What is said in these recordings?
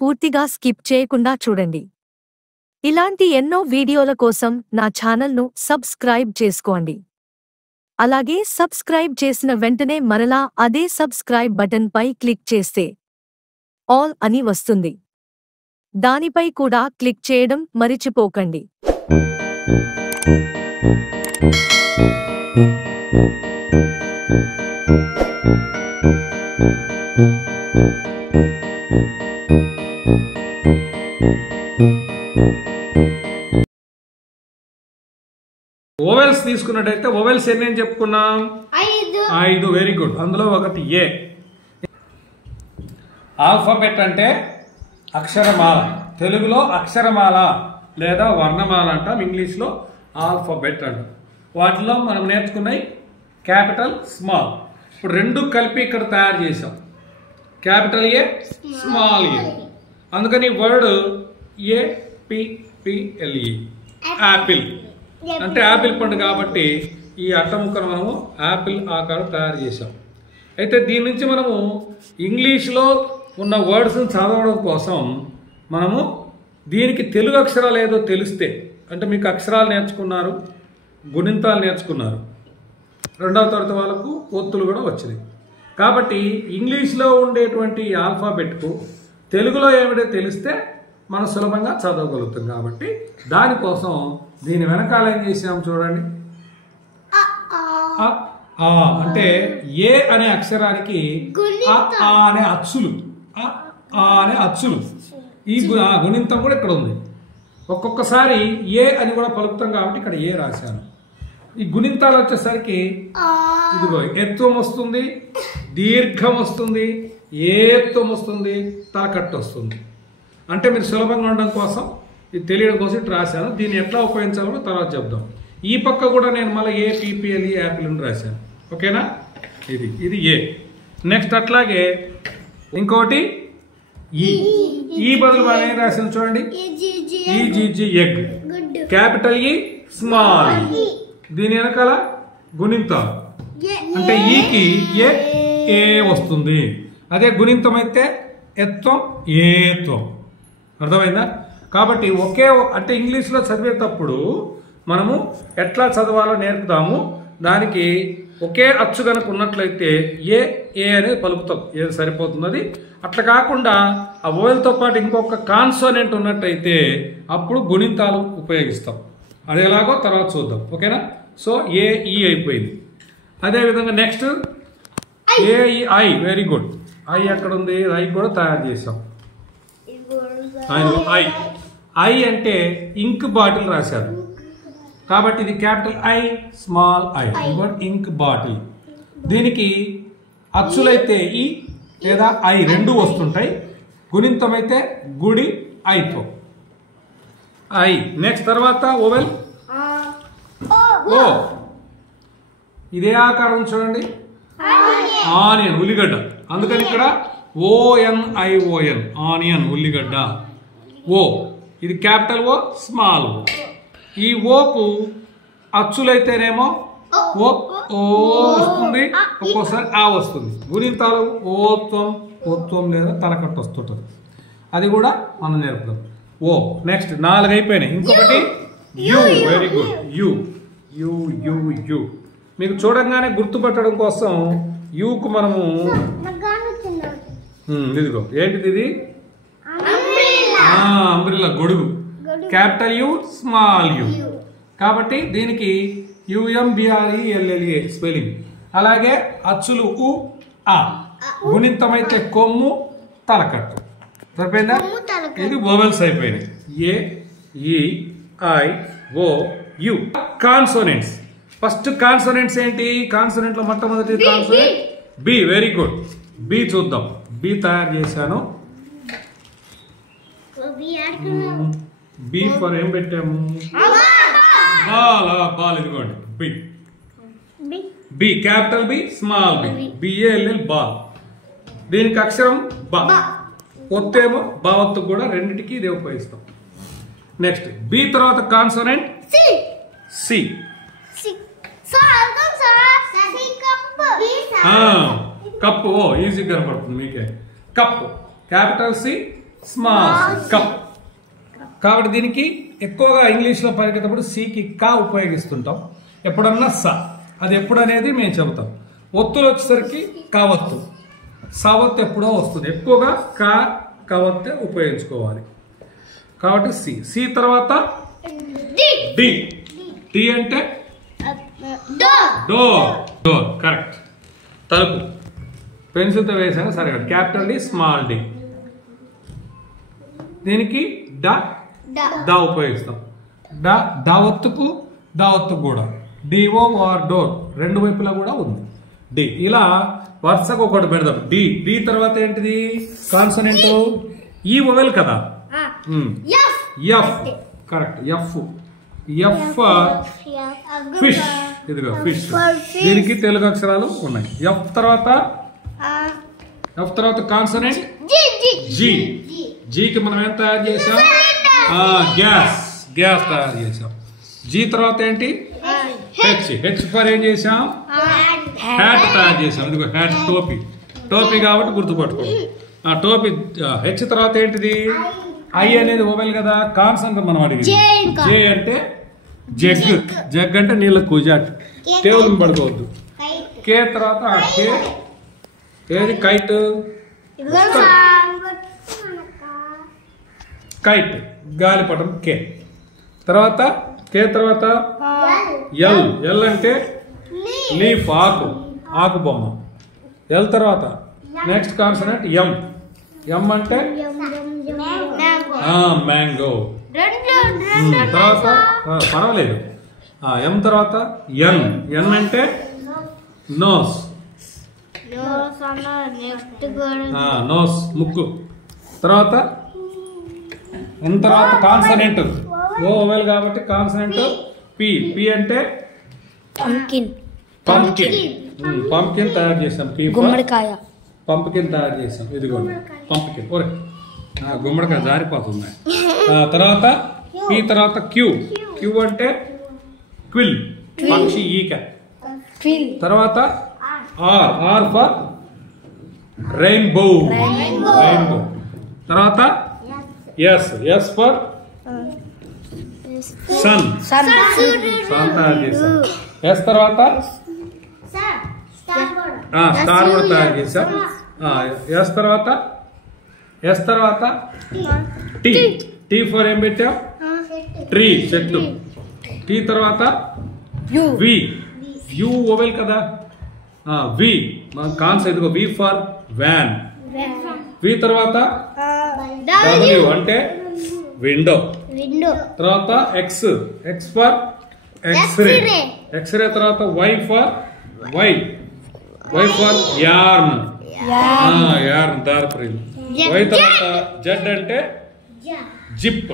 పూర్తిగా స్కిప్ చేయకుండా చూడండి. ఇలాంటి ఎన్నో వీడియోల కోసం నా ఛానల్ను సబ్స్క్రైబ్ చేసుకోండి. అలాగే సబ్స్క్రైబ్ చేసిన వెంటనే మరలా అదే సబ్స్క్రైబ్ బటన్ పై క్లిక్ చేస్తే ఆల్ అని వస్తుంది. దానిపై కూడా క్లిక్ చేయడం మరిచిపోకండి. ఓవెల్స్ తీసుకున్నట్టయితే ఓవెల్స్ ఎన్ని అని చెప్పుకున్నాం? 5. Very good. అందులో ఒకటి ఏ. ఆల్ఫాబెట్ అంటే అక్షరమాల. తెలుగులో అక్షరమాల లేదా వర్ణమాల అంటాం, ఇంగ్లీష్లో ఆల్ఫాబెట్ అంటాం. వాటిలో మనం నేర్చుకున్నాయి క్యాపిటల్, స్మాల్. ఇప్పుడు రెండు కలిపి ఇక్కడ తయారు చేసాం, క్యాపిటల్ ఏ, స్మాల్ ఏ. అందుకని వర్డ్ APPLE, యాపిల్ అంటే యాపిల్ పండు కాబట్టి ఈ అట్టముక్కను మనము యాపిల్ ఆకారం తయారు చేసాం. అయితే దీని నుంచి మనము ఇంగ్లీష్లో ఉన్న వర్డ్స్ని చదవడం కోసం మనము దీనికి తెలుగు అక్షరాలు ఏదో తెలిస్తే, అంటే మీకు అక్షరాలు నేర్చుకున్నారు, గుణింతాలు నేర్చుకున్నారు, రెండవ తరగతి వాళ్ళకు ఒత్తులు కూడా వచ్చినాయి. కాబట్టి ఇంగ్లీష్లో ఉండేటువంటి ఆల్ఫాబెట్కు తెలుగులో ఏమిటో తెలిస్తే మనం సులభంగా చదవగలుగుతాం. కాబట్టి దానికోసం దీని వెనకాల ఏం చేసాం చూడండి. అంటే ఏ అనే అక్షరానికి అనే అచ్చులు, అనే అచ్చులు, ఈ గుణింతం కూడా ఇక్కడ ఉంది. ఒక్కొక్కసారి ఏ అని కూడా పలుకుతాం కాబట్టి ఇక్కడ ఏ రాశాను. ఈ గుణింతాలు వచ్చేసరికి ఇదిగో ఎత్వం వస్తుంది, దీర్ఘం వస్తుంది, ఏత్వం వస్తుంది, తలకట్టు వస్తుంది. అంటే మీరు సులభంగా ఉండడం కోసం, ఇది తెలియడం కోసం ఇటు రాశాను. దీన్ని ఎట్లా ఉపయోగించాలో తర్వాత చెప్దాం. ఈ పక్క కూడా నేను మళ్ళీ APPLE యాపిల్ అని రాశాను. ఓకేనా? ఇది ఏ. నెక్స్ట్ అట్లాగే ఇంకోటి ఈ బదులు మనం ఏం రాశాను చూడండి, EGG egg. Capital E, small. దీని వెనకాల గుణింతాలు అంటే ఈకి ఏ వస్తుంది. అదే గుణింతం అయితే ఎత్వం, ఏత్వం. అర్థమైందా? కాబట్టి అంటే ఇంగ్లీష్లో చదివేటప్పుడు మనము ఎట్లా చదవాలో నేర్పుతాము. దానికి ఒకే అచ్చు కనుక ఉన్నట్లయితే ఏ అనేది పలుకుతాం, ఏది సరిపోతుంది. అట్లా కాకుండా ఆ ఓవెల్తో పాటు ఇంకొక కాన్సోనెంట్ ఉన్నట్టయితే అప్పుడు గుణింతాలు ఉపయోగిస్తాం. అది ఎలాగో తర్వాత చూద్దాం. ఓకేనా? సో AE అయిపోయింది. అదేవిధంగా next AEI. Very good. I ఎక్కడ ఉంది? ఐ కూడా తయారు చేసాం. ఐ అంటే ఇంక్ బాటిల్ రాశారు కాబట్టి ఇది capital I, small I. Ink bottle. దీనికి అచ్చులైతే ఈ లేదా ఐ రెండు వస్తుంటాయి. గుణింతం అయితే గుడి ఐతో ఐ. నెక్స్ట్ తర్వాత ఓవెల్ ఓ. ఇదే ఆకారం చూడండి, ఆనియన్, ఉల్లిగడ్డ. అందుకని ఇక్కడ ONION, ఆనియన్, ఉల్లిగడ్డ. ఓ. ఇది క్యాపిటల్ O, స్మాల్ O. ఈ ఓకు అచ్చులైతేనేమో ఓ వస్తుంది, ఒక్కోసారి ఆ వస్తుంది. గుణింతాలు ఓత్వం లేదా తలకట్టు వస్తుంటుంది. అది కూడా మనం నేర్పుతాం. ఓ. నెక్స్ట్ 4 అయిపోయినాయి. ఇంకొకటి యు. Very good. యు. మీకు చూడంగానే గుర్తుపట్టడం కోసం యూకు మనము ఇదిగో ఏంటిది, ఇది అంబ్రెల్లా, గొడుగు. Capital U, small U. కాబట్టి దీనికి UMBRELLA స్పెల్లింగ్. అలాగే అచ్చులు U, A. గుణింతం అయితే కొమ్ము, తలకట్టు. సరిపోయిందా? ఇది ఓవెల్స్ అయిపోయినాయి. AEIOU. కాన్సోనెంట్స్. ఫస్ట్ కాన్సోనెంట్స్ ఏంటి? కాన్సోనెంట్ లో మొట్టమొదటి consonant B. Very good. B చూద్దాం. B తయారు చేశాను. B ఫర్ ఏం పెట్టాము? బాల్. ఇదిగోండి B. Capital B, small B. BALL, ball. దీనికి అక్షరం బ. ఒత్తేమో బావత్తు కూడా, రెండింటికి ఇదే ఉపయోగిస్తాం. నెక్స్ట్ B తర్వాత కాన్సోనెంట్ C. కప్పు. ఈజీ కనపడుతుంది మీకే. Cup. Capital C, small cup. కాబట్టి దీనికి ఎక్కువగా ఇంగ్లీష్లో పలికేటప్పుడు సికి కా ఉపయోగిస్తుంటాం, ఎప్పుడన్నా స. అది ఎప్పుడు అనేది మేము చెబుతాం. ఒత్తులు వచ్చేసరికి కావత్తు, సవత్తు ఎప్పుడో వస్తుంది. ఎక్కువగా కా కవత్తే ఉపయోగించుకోవాలి. కాబట్టి సి. సి తర్వాత డి. డి అంటే డోర్. Door correct. తలుపు. పెన్సిల్తో వేసాను సరే. Capital D, small D. దీనికి డ ఉపయోగిస్తాం. డావత్తుకు దావత్తుకు కూడా డిఓ ఆర్ డోర్ రెండు వైపులా కూడా ఉంది డి. ఇలా వరుసకు ఒకటి పెడదాం. డి. డి తర్వాత ఏంటిది కాన్సనెంట్? ఈ వొవెల్ కదా. F correct. F. F fish. ఇదిగో ఫిష్. దీనికి తెలుగు అక్షరాలు ఉన్నాయి. ఎఫ్ తర్వాత కాన్సనెంట్ జీ. జీకి మనం ఏం తయారు చేసాం? గ్యాస్. గ్యాస్ తయారు చేసాం. జీ తర్వాత ఏంటి? హెచ్. హెచ్ ఫర్ ఏం చేసాం? హ్యాట్ తయారు చేసాం. ఇదిగో హ్యాట్, టోపీ. టోపీ కాబట్టి గుర్తుపట్టుకోండి. టోపీ. హెచ్ తర్వాత ఏంటిది? ఐ అనేది ఓవెల్ కదా. కాన్సనెంట్ మనం అడిగి. జే అంటే జగ్. జగ్ అంటే నీళ్ళ కూజాక్. టేబుల్ పడుకోవద్దు. కే తర్వాత కే ఏది? కైట్. కైట్ గాలిపటం కే. తర్వాత కే తర్వాత ఎల్. ఎల్ అంటే లీఫ్, ఆకు, ఆకు బొమ్మ. ఎల్ తర్వాత నెక్స్ట్ కాన్సనెంట్ ఎం. ఎం అంటే మ్యాంగో. తర్వాత పర్వాలేదు. ఎం తర్వాత ఎన్. ఎన్ అంటే నోస్. నోస్ ముక్కు. తర్వాత ఎన్ తర్వాత కాన్సనెంట్ ఓవెల్ కాబట్టి కాన్సనెంట్ పి. పి అంటే పంకిన్. పంకిన్ తయారు చేసాం. పి గుమ్మడికాయ. పంకిన్ తయారు చేసాం. ఇదిగోండి పంకిన్. ఒరే గుమ్మడికాయ జారిపోతుంది. తర్వాత పి తర్వాత క్యూ. క్యూ అంటే క్విల్, పక్షి, ఈక. తర్వాత R. R for rainbow. Rainbow. తర్వాత S. S for sun. Sun తయారు చేసాం. ఎస్ తర్వాత స్టార్ కూడా తయారు చేసాం. ఎస్ తర్వాత టీ. టీ ఫర్ ఏం పెట్టాం? ట్రీ, చెట్టు. టీ తర్వాత వి. యూ ఓవెల్ కదా. వి కాన్సెప్ట్. ఇదిగో వి ఫర్ వ్యాన్. వి తర్వాత డబ్ల్యూ అంటే విండో. తర్వాత X. X for X-ray. X-ray తర్వాత Y for Y. Y for yarn. Yarn దారపురీలు. వై తర్వాత జెడ్ అంటే జిప్.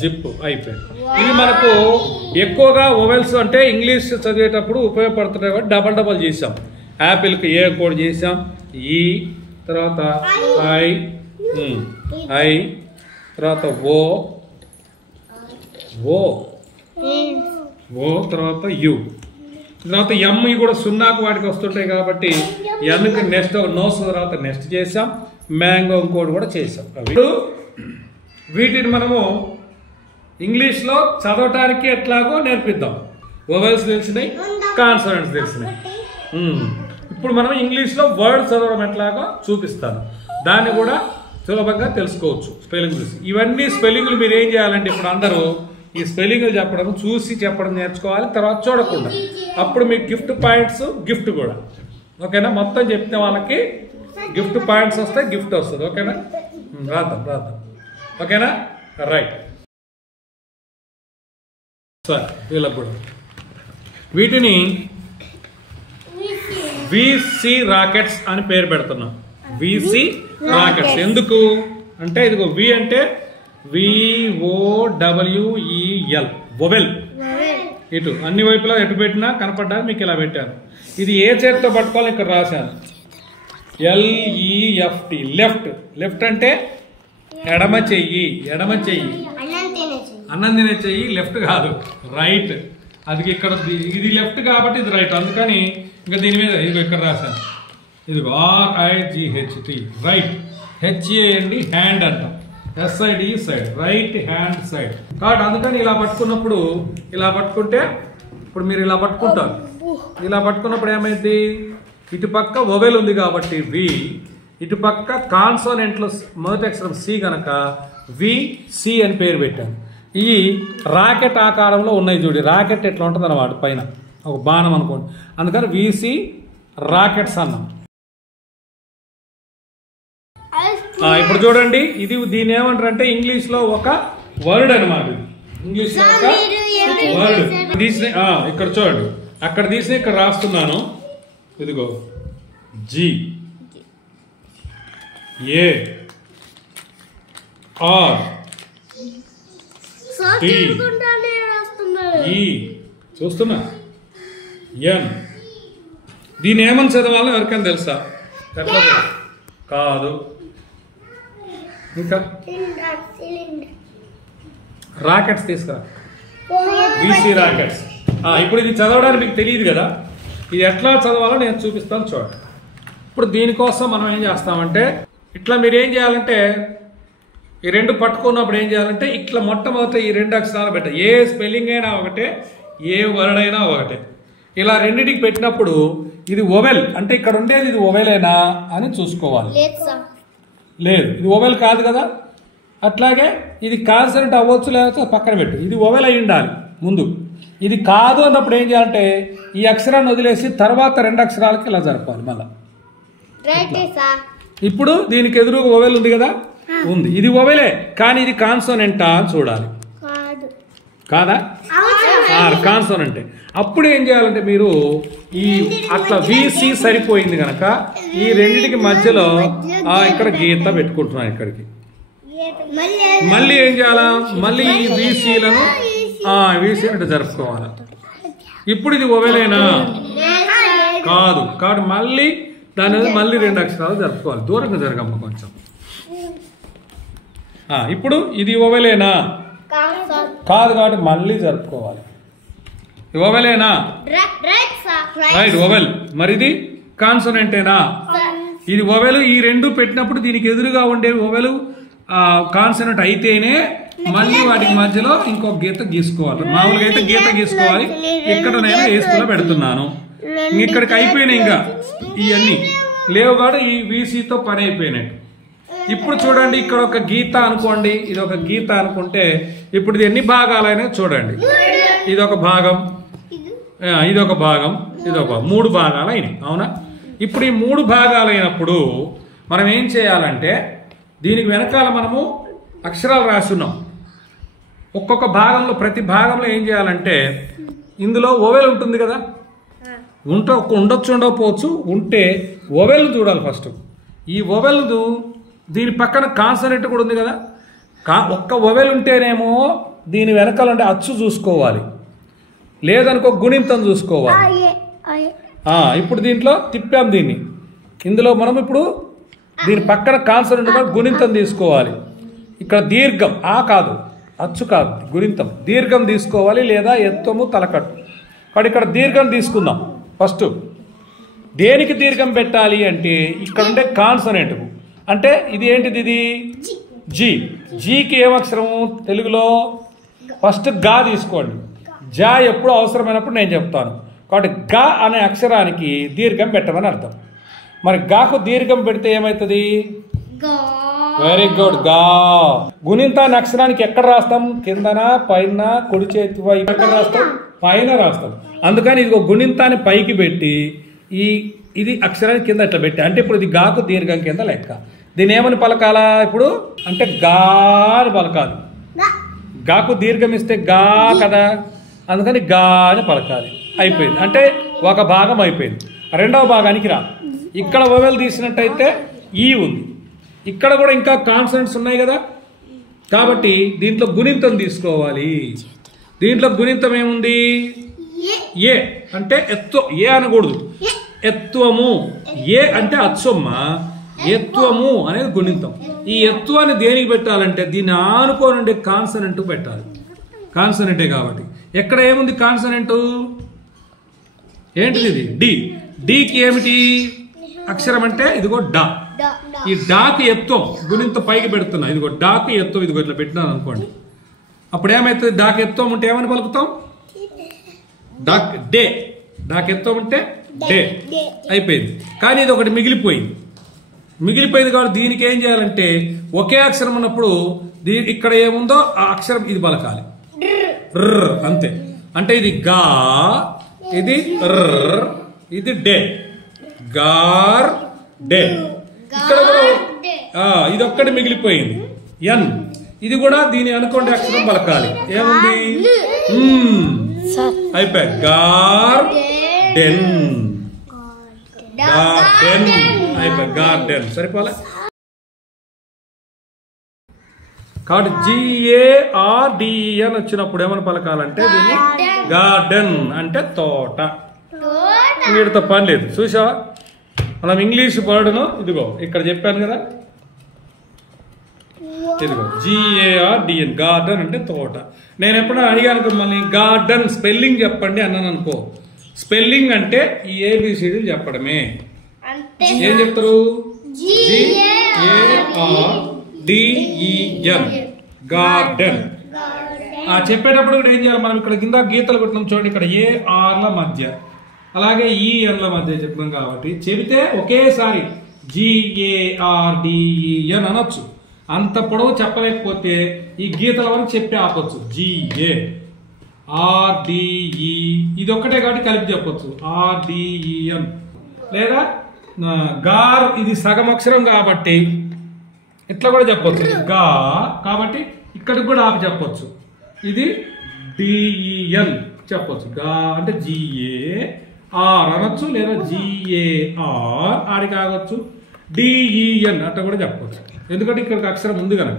జిప్ అయిపోయింది. ఇది మనకు ఎక్కువగా ఓవెల్స్ అంటే ఇంగ్లీష్ చదివేటప్పుడు ఉపయోగపడుతున్నాయి కాబట్టి డబల్ డబల్ చేసాం. యాపిల్కి ఏ కోడ్ చేసాం? ఈ. తర్వాత ఐ. ఐ తర్వాత ఓ. ఓ. ఓ తర్వాత యు. తర్వాత ఎమ్ కూడా సున్నాకు వాటికి వస్తుంటాయి కాబట్టి ఎన్కి నెక్స్ట్ నోస్ తర్వాత నెక్స్ట్ చేసాం. మ్యాంగో కోడ్ కూడా చేసాం. వీటిని మనము ఇంగ్లీష్లో చదవటానికి ఎట్లాగో నేర్పిద్దాం. Vowels తెలిసినాయి, consonants తెలిసినాయి. ఇప్పుడు మనం ఇంగ్లీష్లో వర్డ్ చదవడం ఎట్లాగో చూపిస్తాను. దాన్ని కూడా సులభంగా తెలుసుకోవచ్చు స్పెల్లింగ్ చూసి. ఇవన్నీ స్పెల్లింగ్లు మీరు ఏం చేయాలంటే ఇప్పుడు అందరూ ఈ స్పెల్లింగ్లు చెప్పడం చూసి చెప్పడం నేర్చుకోవాలి. తర్వాత చూడకుండా. అప్పుడు మీకు గిఫ్ట్ పాయింట్స్, గిఫ్ట్ కూడా. ఓకేనా? మొత్తం చెప్తే వాళ్ళకి గిఫ్ట్ పాయింట్స్ వస్తాయి, గిఫ్ట్ వస్తుంది. ఓకేనా? రాద్దాం. ఓకేనా? రైట్. సరే వీళ్ళకు కూడా వీటిని విసి రాకెట్స్ అని పేరు పెడుతున్నాం. విసి రాకెట్స్ ఎందుకు అంటే ఇదిగో వి అంటే VOWEL వొవెల్. ఇటు అన్ని వైపులా ఎటు పెట్టినా కనపడ్డా మీకు ఇలా పెట్టాను. ఇది ఏ చేతితో పట్టుకోవాలి ఇక్కడ రాశాను. LEFT left. లెఫ్ట్ అంటే ఎడమ చెయ్యి. ఎడమ చెయ్యి అన్నం తినే చెయ్యి. లెఫ్ట్ కాదు, రైట్. అది ఇక్కడ ఇది లెఫ్ట్ కాబట్టి ఇది రైట్. అందుకని ఇంకా దీని మీద ఇదిగో ఇక్కడ రాశాను. ఇదిగో RIGHT రైట్. హెచ్ఏఎండి హ్యాండ్ అంటాం, SID side, right hand side. కాబట్టి అందుకని ఇలా పట్టుకున్నప్పుడు, ఇలా పట్టుకుంటే ఇప్పుడు మీరు ఇలా పట్టుకుంటారు, ఇలా పట్టుకున్నప్పుడు ఏమైంది, ఇటుపక్క వొవెల్ ఉంది కాబట్టి వి, ఇటుపక్క కాన్సోనెంట్లో మొదటి అక్షరం సి కనుక సి అని పేరు పెట్టాను. ఈ రాకెట్ ఆకారంలో ఉన్నాయి చూడు, రాకెట్ ఎట్లా ఉంటుంది అన్నమాట, పైన ఒక బాణం అనుకోండి, అందుకని విసి రాకెట్స్ అన్నాం. ఇప్పుడు చూడండి, ఇది దీని ఏమంటారు అంటే ఇంగ్లీష్ లో ఒక వర్డ్ అనమాట. ఇంగ్లీష్ లో ఒక వర్డ్ తీసిన, ఇక్కడ చూడండి, అక్కడ తీసిన ఇక్కడ రాస్తున్నాను, ఇదిగో జి ఏ ఆర్ టి ఈ చూస్తున్నా ఎన్. దీని ఏమని చదవాలో ఎవరికైనా తెలుసా? కాదు. ఇంకా రాకెట్స్ తీసుకురా, బీసీ రాకెట్స్. ఇప్పుడు ఇది చదవడానికి మీకు తెలియదు కదా, ఇది ఎట్లా చదవాలో నేను చూపిస్తాను చూడండి. ఇప్పుడు దీనికోసం మనం ఏం చేస్తామంటే, ఇట్లా మీరు ఏం చేయాలంటే, ఈ రెండు పట్టుకున్నప్పుడు ఏం చేయాలంటే ఇట్లా మొట్టమొదటి ఈ రెండు అక్షరాలు పెట్టాలి. ఏ స్పెల్లింగ్ అయినా ఒకటే, ఏ వర్డ్ అయినా ఒకటే. ఇలా రెండింటికి పెట్టినప్పుడు ఇది ఒవెల్ అంటే ఇక్కడ ఉండేది ఇది ఒవెలేనా అని చూసుకోవాలి. లేదు, ఇది ఒవెల్ కాదు కదా. అట్లాగే ఇది కాన్సనెంట్ అవ్వచ్చు, లేకపోతే పక్కన పెట్టు. ఇది ఒవెల్ అయి ఉండాలి ముందు. ఇది కాదు అన్నప్పుడు ఏం చేయాలంటే ఈ అక్షరాన్ని వదిలేసి తర్వాత రెండు అక్షరాలకి ఇలా జరపాలి మళ్ళా. ఇప్పుడు దీనికి ఎదురుగా ఒవెల్ ఉంది కదా, ఉంది. ఇది ఒవెలే కానీ ఇది కాన్సోనెంటా అని చూడాలి. కాదా? కాన్సోనెంటే. అప్పుడు ఏం చేయాలంటే మీరు ఈ అట్లా విసి సరిపోయింది కనుక ఈ రెండింటికి మధ్యలో ఇక్కడ గీత పెట్టుకుంటున్నాను. ఇక్కడికి మళ్ళీ ఏం చేయాలా, మళ్ళీ ఈ విసిలను ఇటు జరుపుకోవాలి. ఇప్పుడు ఇది ఒవెలేనా? కాదు. కాబట్టి మళ్ళీ దాని మళ్ళీ రెండు అక్షరాలు జరుపుకోవాలి. దూరంగా జరగమ్మ కొంచెం. ఇప్పుడు ఇది ఒవెలేనా? కాదు. కాబట్టి మళ్ళీ జరుపుకోవాలి. ఒవెలేనా? Right, vowel. మరి ఇది కాన్సోనెంటేనా? ఇది ఒవెల్. ఈ రెండు పెట్టినప్పుడు దీనికి ఎదురుగా ఉండే ఒవెల్ కాన్సోనెంట్ అయితేనే మళ్ళీ వాటికి మధ్యలో ఇంకొక గీత గీసుకోవాలి. మామూలుగా అయితే గీత గీసుకోవాలి. ఇక్కడ నేను వేస్తున్నా పెడుతున్నాను. ఇక్కడికి అయిపోయినాయి, ఇంకా ఇవన్నీ లేవు కాబట్టి ఈ వీసీతో పని అయిపోయినట్టు. ఇప్పుడు చూడండి, ఇక్కడ ఒక గీత అనుకోండి, ఇది ఒక గీత అనుకుంటే ఇప్పుడు ఇది ఎన్ని భాగాలైనా చూడండి. ఇది ఒక భాగం, ఇది ఒక భాగం, ఇది ఒక మూడు భాగాలు అయినాయి. అవునా? ఇప్పుడు ఈ మూడు భాగాలు అయినప్పుడు మనం ఏం చేయాలంటే దీనికి వెనకాల మనము అక్షరాలు రాస్తున్నాం. ఒక్కొక్క భాగంలో ప్రతి భాగంలో ఏం చేయాలంటే ఇందులో ఓవెల్ ఉంటుంది కదా, ఉండొచ్చు ఉండకపోవచ్చు. ఉంటే ఓవెల్ చూడాలి ఫస్ట్. ఈ ఓవెల్ దీని పక్కన కాన్సనెంట్ కూడా ఉంది కదా, ఒక్క ఓవెల్ ఉంటేనేమో దీని వెనకాల ఉంటే అచ్చు చూసుకోవాలి, లేదనుకో గుణింతం చూసుకోవాలి. ఇప్పుడు దీంట్లో తిప్పాం దీన్ని. ఇందులో మనం ఇప్పుడు దీని పక్కన కాన్సనెంట్ కూడా గుణింతం తీసుకోవాలి. ఇక్కడ దీర్ఘం కాదు, అచ్చు కాదు, గుణింతం. దీర్ఘం తీసుకోవాలి లేదా ఎత్తము తలకట్టు. కాబట్టి ఇక్కడ దీర్ఘం తీసుకుందాం ఫస్ట్. దేనికి దీర్ఘం పెట్టాలి అంటే ఇక్కడ ఉండే కాన్సనెంట్. అంటే ఇది ఏంటిది? ఇది జీ. జీకి ఏమక్షరము తెలుగులో? ఫస్ట్ గా తీసుకోండి. జా ఎప్పుడు అవసరమైనప్పుడు నేను చెప్తాను. కాబట్టి గా అనే అక్షరానికి దీర్ఘం పెట్టమని అర్థం. మరి గాకు దీర్ఘం పెడితే ఏమవుతుంది? వెరీ గుడ్, గా. గుణింతాన్ని అక్షరానికి ఎక్కడ రాస్తాం? కిందన, పైన, కుడి చేతి వైపు ఎక్కడ రాస్తాం? పైన రాస్తాం. అందుకని ఇది గుణింతాన్ని పైకి పెట్టి ఇది అక్షరాన్ని కింద ఇట్లా పెట్టి, అంటే ఇప్పుడు ఇది గాకు దీర్ఘం కింద లెక్క. దీని ఏమని పలకాలా ఇప్పుడు అంటే గా అని పలకాలి. గాకు దీర్ఘం ఇస్తే గా కదా, అందుకని గా అని పలకాలి. అయిపోయింది, అంటే ఒక భాగం అయిపోయింది. రెండవ భాగానికి రా. ఇక్కడ ఓవెల్ తీసినట్టయితే ఈ ఉంది, ఇక్కడ కూడా ఇంకా కాన్సనెంట్స్ ఉన్నాయి కదా, కాబట్టి దీంట్లో గుణింతం తీసుకోవాలి. దీంట్లో గుణింతం ఏముంది? ఏ అంటే ఎత్తు. ఏ అనకూడదు, ఎత్వము. ఏ అంటే అచ్చమ్మ, ఎత్వము అనేది గుణింతం. ఈ ఎత్వాన్ని దేనికి పెట్టాలంటే దీన్ని ఆనుకోని ఉండే కాన్సనెంట్ పెట్టాలి. కాన్సనెంటే కాబట్టి ఎక్కడ ఏముంది కాన్సనెంట్? ఏంటిది? ఇది డి. డికి ఏమిటి అక్షరం అంటే ఇదిగో డా. ఈ డాకు ఎత్తం గుణింత పైకి పెడుతున్నా, ఇదిగో డాకు ఎత్తం, ఇదిగో ఇట్లా పెట్టినాను అనుకోండి. అప్పుడు ఏమైతుంది? డాకు ఎత్తం ఉంటే ఏమని పలుకుతాం? డాక్ డే. డాకు ఎత్తం ఉంటే డే అయిపోయింది. కానీ ఇది ఒకటి మిగిలిపోయింది కాబట్టి దీనికి ఏం చేయాలంటే ఒకే అక్షరం ఉన్నప్పుడు ఇక్కడ ఏముందో ఆ అక్షరం ఇది పలకాలి. అంతే. అంటే ఇది గా, ఇది ఇది డే, గార్ డే. ఇక్కడ కూడా ఇది ఒక్కటి మిగిలిపోయింది ఎన్. ఇది కూడా దీని అనుకోండి అక్షరం పలకాలి. ఏముంది? అయిపోయి గార్ డెన్, గార్డెన్ అయిపోయి గార్డెన్. సరిపోలే. కాబట్టి GARDEN వచ్చినప్పుడు ఏమని పలకాలంటే దీన్ని గార్డెన్ అంటే తోట. వీటితో పని లేదు. చూసావా? మనం ఇంగ్లీష్ వర్డ్ను ఇదిగో ఇక్కడ చెప్పాను కదా, ఇదిగో GARDEN గార్డెన్ అంటే తోట. నేను ఎప్పుడైనా అడిగాను మళ్ళీ గార్డెన్ స్పెల్లింగ్ చెప్పండి అన్నాను అనుకో, స్పెల్లింగ్ అంటే ఈ ABCD చెప్పడమే. ఏం చెప్తారు? GARDEN garden. చెప్పేటప్పుడు కూడా ఏం చేయాలి? మనం ఇక్కడ కింద గీతలు కొట్టినాం చూడండి, ఇక్కడ ARల మధ్య అలాగే ENల మధ్య చెప్పినాం కాబట్టి చెబితే ఒకేసారి GARDEN అనొచ్చు. అంత పొడవు చెప్పలేకపోతే ఈ గీతల వరకు చెప్పి ఆపొచ్చు. GARDE ఇది ఒక్కటే కాబట్టి కలిపి చెప్పొచ్చు RDEN. లేదా గార్ ఇది సగం అక్షరం కాబట్టి ఇట్లా కూడా చెప్పొచ్చు గా, కాబట్టి ఇక్కడికి కూడా ఆపి చెప్పొచ్చు. ఇది DEN చెప్పొచ్చు. గా అంటే GAR అనొచ్చు, లేదా GAR ఆడికి ఆగొచ్చు. DEN అట్లా కూడా చెప్పొచ్చు, ఎందుకంటే ఇక్కడికి అక్షరం ఉంది కనుక.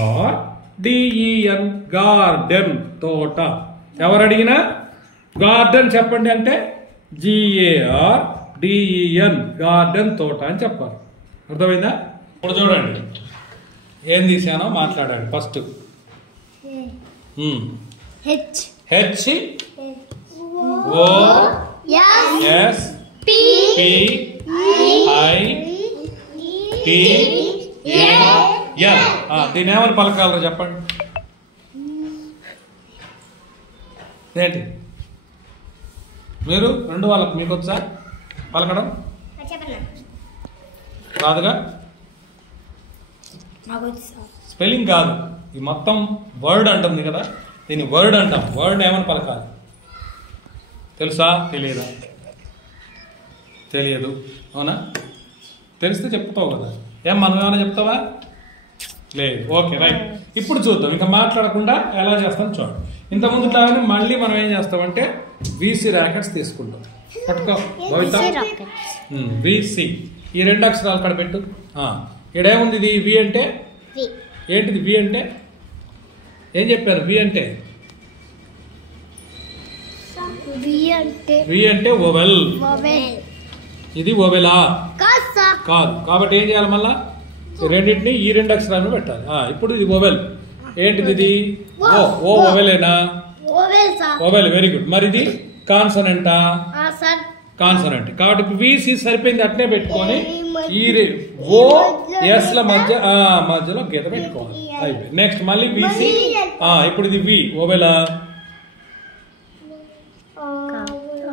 GARDEN గార్డెన్ తోట. ఎవరు అడిగినా గార్డెన్ చెప్పండి అంటే GARDEN గార్డెన్ తోట అని చెప్పాలి. అర్థమైందా? ఇప్పుడు చూడండి ఏం తీసానో మాట్లాడండి. ఫస్ట్ దీని ఏమని పలకాలరా చెప్పండి. ఏంటి మీరు రెండు వాళ్ళకి మీకు వచ్చా పలకడం? కాదుగా, స్పెల్లింగ్ కాదు, ఈ మొత్తం వర్డ్ అంటుంది కదా, దీన్ని వర్డ్ అంటాం. వర్డ్ ఏమని పలకాలి తెలుసా? తెలియదా? తెలియదు. అవునా? తెలిస్తే చెప్తావు కదా. ఏం మనం ఏమైనా చెప్తావా? లేదు. Okay, right. ఇప్పుడు చూద్దాం, ఇంకా మాట్లాడకుండా ఎలా చేస్తాం చూడండి. ఇంతకుముందు లాగానే మళ్ళీ మనం ఏం చేస్తామంటే VC రాకెట్స్ తీసుకుంటాం. పట్టుకో భవిత. VC ఈ రెండు అక్షరాలు అక్కడ పెట్టు. ఇక్కడేముంది? ఇది V అంటే ఏంటిది? V అంటే ఏం చెప్పారు? V అంటే ఓవెల్. ఇది ఓవెలా? కాదు. కాబట్టి ఏం చేయాలి? మళ్ళా రెండింటిని ఈ రెండు అక్షరాలను పెట్టాలి. ఇప్పుడు ఇది ఓవెల్. ఏంటిది? ఇది ఓ ఓవెలేనా? ఓవెల్. Very good. మరి ఇది కాన్సనెంటా? కాన్సనెంట్. కాబట్టి VC సరిపోయింది, అట్నే పెట్టుకొని ఈ OS మధ్యలో గీత పెట్టుకోవాలి. అయిపోయి నెక్స్ట్ మళ్ళీ VC. ఇప్పుడు ఇది V ఓవెలా?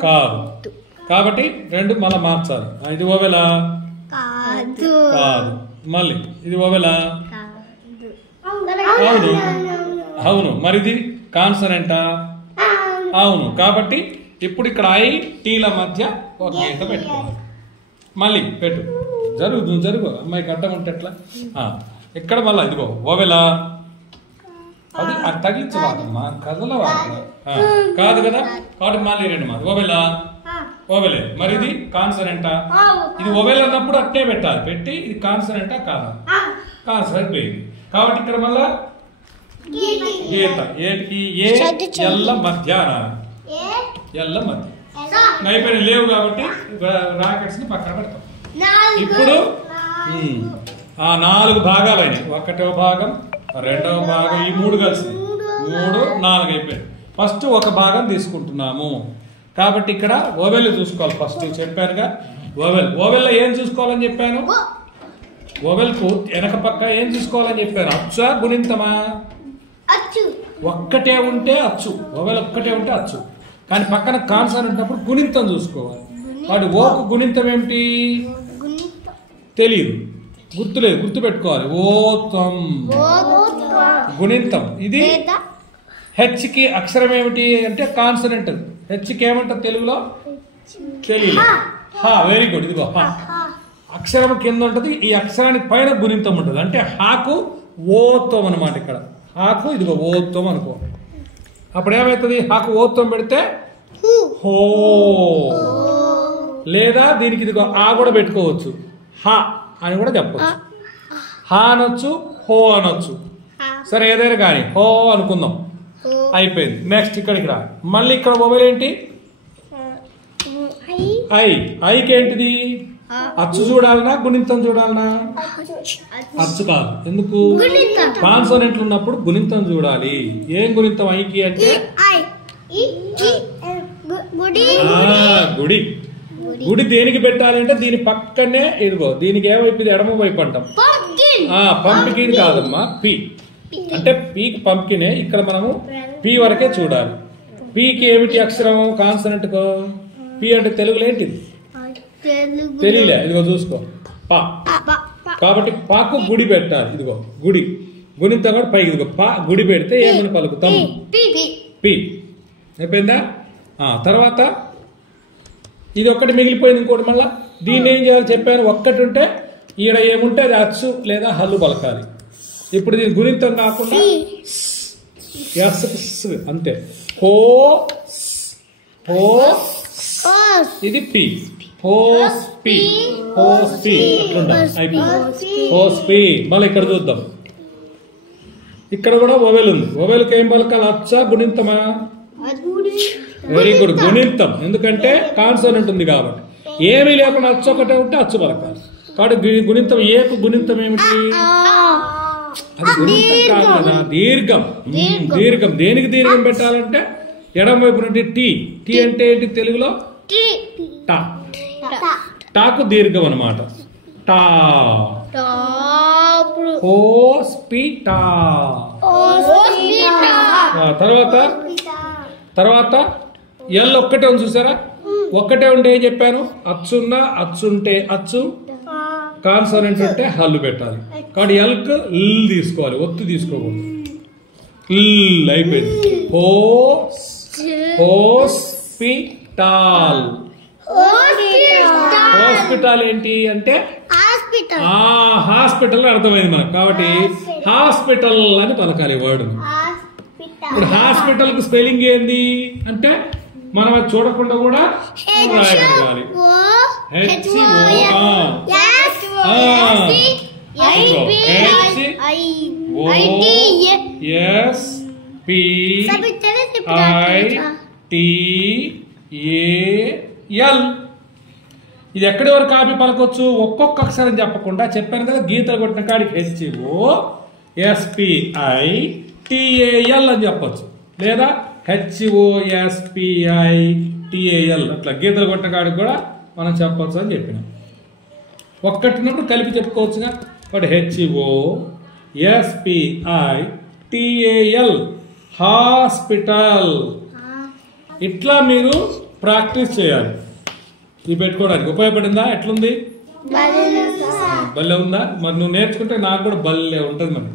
కాదు. కాబట్టి రెండు మళ్ళీ మార్చాలి. ఇది ఓవెలా? కాదు. మళ్ళీ ఇది ఓవెలా? అవును. అవును. మరి ఇది కాన్సనెంటా? అవును. కాబట్టి ఇప్పుడు ఇక్కడ ITల మధ్య ఒక గీత పెట్టుకోవాలి. మళ్ళీ పెట్టు. జరుగు అమ్మాయికి అడ్డం ఉంటే ఎట్లా? ఇక్కడ మళ్ళీ ఇదిగో ఓవెలా? అది తగ్గించవాదమ్మా, కదలవాదు కాదు కదా. కాబట్టి మళ్ళీ రెండు మాది ఓవెలా? ఓవెలే. మరి ఇది కాన్సనెంటా? ఇది ఓవెల్ అన్నప్పుడు అట్టే పెట్టాలి. పెట్టి ఇది కాన్సనెంటా కాదా? కాన్సనెంట్ పోయింది. కాబట్టి ఇక్కడ మళ్ళా గీత. ఏటికి? ఎల్ల మధ్య. ఎల్ల మధ్య అయిపోయిన లేవు కాబట్టి రాకెట్స్ ని పక్కన పెడతాం. ఇప్పుడు 4 భాగాలైనాయి. 1వ భాగం, 2వ భాగం, ఈ 3 కలిసి 3, 4 అయిపోయింది. ఫస్ట్ ఒక భాగం తీసుకుంటున్నాము కాబట్టి ఇక్కడ ఓవెల్ చూసుకోవాలి. ఫస్ట్ చెప్పారుగా ఓవెల్. ఓవెల్లో ఏం చూసుకోవాలని చెప్పాను? ఓవెల్కు వెనక పక్క ఏం చూసుకోవాలని చెప్పాను? అచ్చా గుణింతమా? ఒక్కటే ఉంటే అచ్చు. ఓవెల్ ఒక్కటే ఉంటే అచ్చు. కానీ పక్కన కాన్సన్ ఉన్నప్పుడు గుణింతం చూసుకోవాలి. వాటి ఓకు గుణింతం ఏమిటి తెలియదు, గుర్తులేదు, గుర్తు పెట్టుకోవాలి. ఓత్వం గుణింతం. ఇది హెచ్కి అక్షరం ఏమిటి అంటే కాన్సనెంట్. హెచ్కి ఏమంటారు తెలుగులో? తెలియదు. హా, వెరీ గుడ్. ఇదిగో హా అక్షరం కింద ఉంటుంది, ఈ అక్షరానికి పైన గుణింతం ఉంటుంది. అంటే హాకు ఓత్వం అనమాట. ఇక్కడ హాకు ఇదిగో ఓత్వం అనుకో. అప్పుడు ఏమవుతుంది? హాకు ఓత్వం పెడితే హో, లేదా దీనికి ఇదిగో ఆ కూడా పెట్టుకోవచ్చు. హా అని కూడా చెప్పచ్చు. హా అనొచ్చు, హో అనొచ్చు. సరే ఏదైనా కానీ హో అనుకుందాం. అయిపోయింది. నెక్స్ట్ ఇక్కడికి రా. మళ్ళీ ఇక్కడ మొబైల్ ఏంటి? ఐ. ఐకి ఏంటిది? అచ్చు చూడాలనా గుణింతం చూడాలనా? అచ్చు కాదు. ఎందుకు? కాన్సోనెంట్లు ఉన్నప్పుడు గుణింతం చూడాలి. ఏం గుణింతం ఐకి అంటే? గుడి. గుడి దేనికి పెట్టాలి అంటే దీని పక్కనే ఇదిగో దీనికి ఏమైపు ఎడమ వైపు అంటాం. పంపికిన్ కాదమ్మా, పి అంటే పీకి పంపికినే. ఇక్కడ మనము పి వరకే చూడాలి. పీకి ఏమిటి అక్షరం కాన్సనెంట్ కో? పి అంటే తెలుగులో ఏంటిది? తెలియలే. ఇదిగో చూసుకో పా. కాబట్టి పాకు గుడి పెట్టాలి. ఇదిగో గుడి గుణింతం కూడా పైకి. ఇదిగో పా గుడి పెడితే ఏమని పలుకుతాం? పి. అయిపోయిందా? తర్వాత ఇది ఒక్కటి మిగిలిపోయింది. ఇంకోటి మళ్ళా దీన్ని ఏం చేయాలి చెప్పాను. ఒక్కటి ఉంటే ఈడ ఏముంటే అది అచ్చు లేదా హల్లు పలకాలి. ఇప్పుడు దీని గుణింతం కాకుండా అంతే. హో హో ఇది పి. హోస్ పి. హోస్ పి అట్లుంటాం. అయిపోయింది. హోస్ పి. మళ్ళీ ఇక్కడ చూద్దాం. ఇక్కడ కూడా ఓవెల్ ఉంది. ఓవెల్కి ఏం పలకాలి? అచ్చా గుణింతమా? Very good, గుణింతం. ఎందుకంటే కాన్సోనెంట్ ఉంది కాబట్టి. ఏమీ లేకుండా అచ్చు ఒకటే ఉంటే అచ్చు పలకాలి. కాబట్టి గుణింతం ఏకు గుణింతం ఏమిటి? అది గుణింతం కాదు కదా, దీర్ఘం. దీర్ఘం. దేనికి దీర్ఘం పెట్టాలంటే ఎడమ వైపు నుండి టీ. టీ అంటే ఏంటి తెలుగులో? టా. టాకు దీర్ఘం అనమాట. టా. తర్వాత ఎల్ ఒక్కటే ఉంది చూసారా? ఒక్కటే ఉంటే ఏం చెప్పాను? అచ్చున్నా అచ్చుంటే అచ్చు, కాన్సోనెంట్ ఉంటే హల్లు పెట్టాలి. కాబట్టి ఎల్కు ల్ తీసుకోవాలి, ఒత్తు తీసుకోకూడదు. ల్ అయిపోయింది. హోస్పిటల్. హాస్పిటల్ ఏంటి అంటే హాస్పిటల్ అర్థమైంది మనకు. కాబట్టి హాస్పిటల్ అని పలకాలి వర్డ్. ఇప్పుడు హాస్పిటల్ కు స్పెల్లింగ్ ఏంది అంటే మనం అది చూడకుండా కూడా రాయగలగాలి. ఇది ఎక్కడి వరకు కాపీ పలకొచ్చు? ఒక్కొక్క అక్షరం చెప్పకుండా చెప్పాను కదా, గీతలు కొట్టిన కాడికి HOSPITAL అని చెప్పచ్చు, లేదా HOSPITAL అట్లా గీతలు కొట్టిన కాడికి కూడా మనం చెప్పచ్చు అని చెప్పినాం. ఒక్కటినప్పుడు కలిపి చెప్పుకోవచ్చుగా. But HOSPITAL hospital. ఇట్లా మీరు ప్రాక్టీస్ చేయాలి. ఇది పెట్టుకోవడానికి ఉపయోగపడిందా? ఎట్లుంది? భలే ఉందా? మరి నువ్వు నేర్చుకుంటే నాకు కూడా భలే ఉంటుంది మరి.